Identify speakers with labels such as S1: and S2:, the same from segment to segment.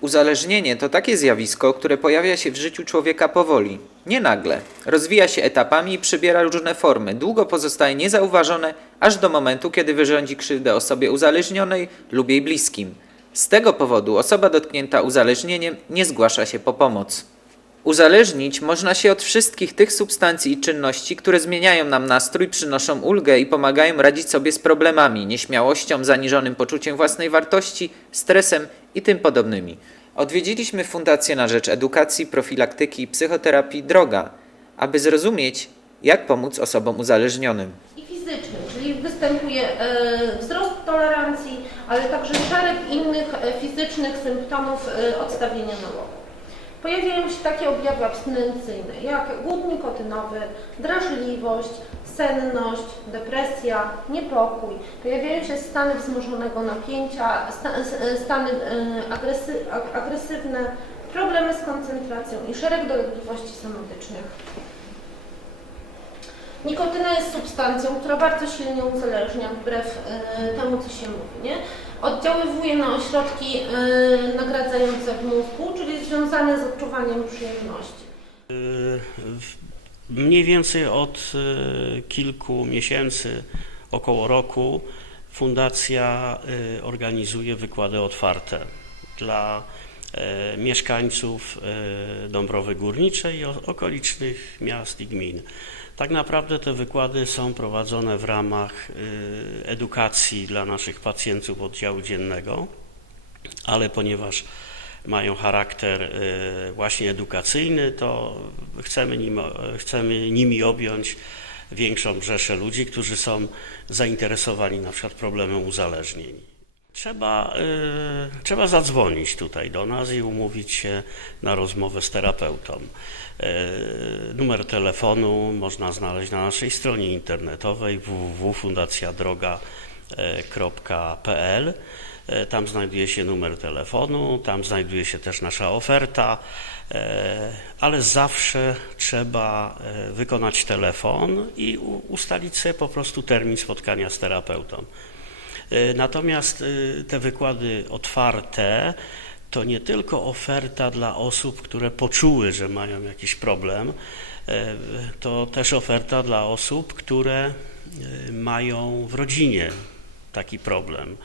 S1: Uzależnienie to takie zjawisko, które pojawia się w życiu człowieka powoli, nie nagle. Rozwija się etapami i przybiera różne formy, długo pozostaje niezauważone, aż do momentu, kiedy wyrządzi krzywdę osobie uzależnionej lub jej bliskim. Z tego powodu osoba dotknięta uzależnieniem nie zgłasza się po pomoc. Uzależnić można się od wszystkich tych substancji i czynności, które zmieniają nam nastrój, przynoszą ulgę i pomagają radzić sobie z problemami, nieśmiałością, zaniżonym poczuciem własnej wartości, stresem i tym podobnymi. Odwiedziliśmy Fundację na Rzecz Edukacji, Profilaktyki i Psychoterapii Droga, aby zrozumieć, jak pomóc osobom uzależnionym.
S2: i fizycznym, czyli występuje e, wzrost tolerancji, ale także szereg innych e, fizycznych symptomów e, odstawienia nałogu. Pojawiają się takie objawy abstynencyjne jak głód nikotynowy, drażliwość, senność, depresja, niepokój. Pojawiają się stany wzmożonego napięcia, s- stany e, agresy, ag- agresywne, problemy z koncentracją i szereg dolegliwości somatycznych. Nikotyna jest substancją, która bardzo silnie uzależnia, wbrew e, temu, co się mówi. Nie? Oddziaływuje na ośrodki e, nagradzające w mózgu, czyli związane z odczuwaniem przyjemności.
S3: W- Mniej więcej od y, kilku miesięcy, około roku, Fundacja organizuje wykłady otwarte dla e, mieszkańców e, Dąbrowy Górniczej i okolicznych miast i gmin. Tak naprawdę te wykłady są prowadzone w ramach y, edukacji dla naszych pacjentów oddziału dziennego, ale ponieważ mają charakter właśnie edukacyjny, to chcemy, nim, chcemy nimi objąć większą rzeszę ludzi, którzy są zainteresowani na przykład problemem uzależnień. Trzeba, y, trzeba zadzwonić tutaj do nas i umówić się na rozmowę z terapeutą. Y, numer telefonu można znaleźć na naszej stronie internetowej www.fundacjadroga.pl. E, Tam znajduje się numer telefonu, tam znajduje się też nasza oferta, e, ale zawsze trzeba wykonać telefon i ustalić sobie po prostu termin spotkania z terapeutą. E, Natomiast e, te wykłady otwarte to nie tylko oferta dla osób, które poczuły, że mają jakiś problem, e, to też oferta dla osób, które mają w rodzinie taki problem.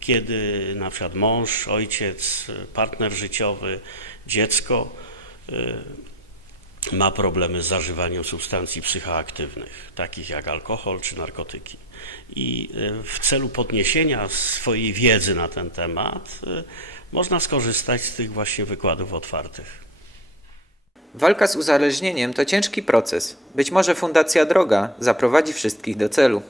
S3: Kiedy na przykład mąż, ojciec, partner życiowy, dziecko ma problemy z zażywaniem substancji psychoaktywnych, takich jak alkohol czy narkotyki. I e, w celu podniesienia swojej wiedzy na ten temat e, można skorzystać z tych właśnie wykładów otwartych.
S1: Walka z uzależnieniem to ciężki proces. Być może Fundacja Droga zaprowadzi wszystkich do celu.